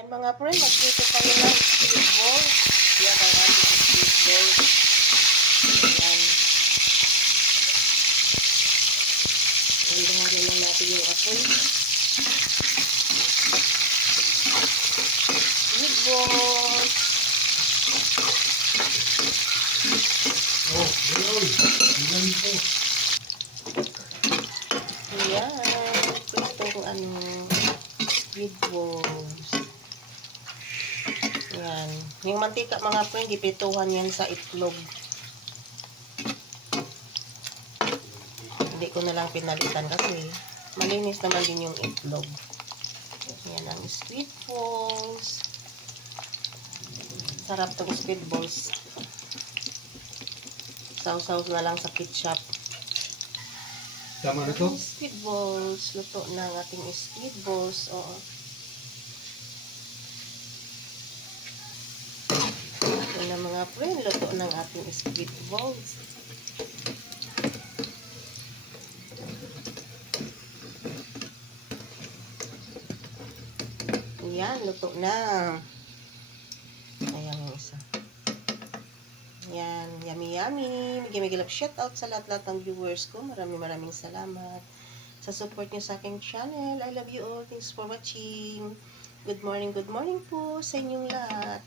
Yan mga friend, magprito tayo ng squid ball. Yan ang ating squid ball. Yan. Ilahan lang natin yung apoy. Squid ball. Oh, hello. Ilan po? Yan. Itong squid balls. Yan. Yung mantika mga friend, ipituhan yan sa itlog. Hindi ko na lang pinalitan kasi malinis naman din yung itlog. Yan ang squid balls. Sarap tong squid balls. Sausaw na lang sa ketchup. Tama na to? Squid balls. Luto na ang ating squid balls. Oo. Ito na mga friend. Luto ng ating squid balls. Yan. Luto na. Ayan yung isa. Yan. Yummy, yummy. Migi love shout out sa lahat-lahat ng viewers ko. Maraming salamat sa support niyo sa aking channel. I love you all. Thanks for watching. Good morning po sa inyong lahat.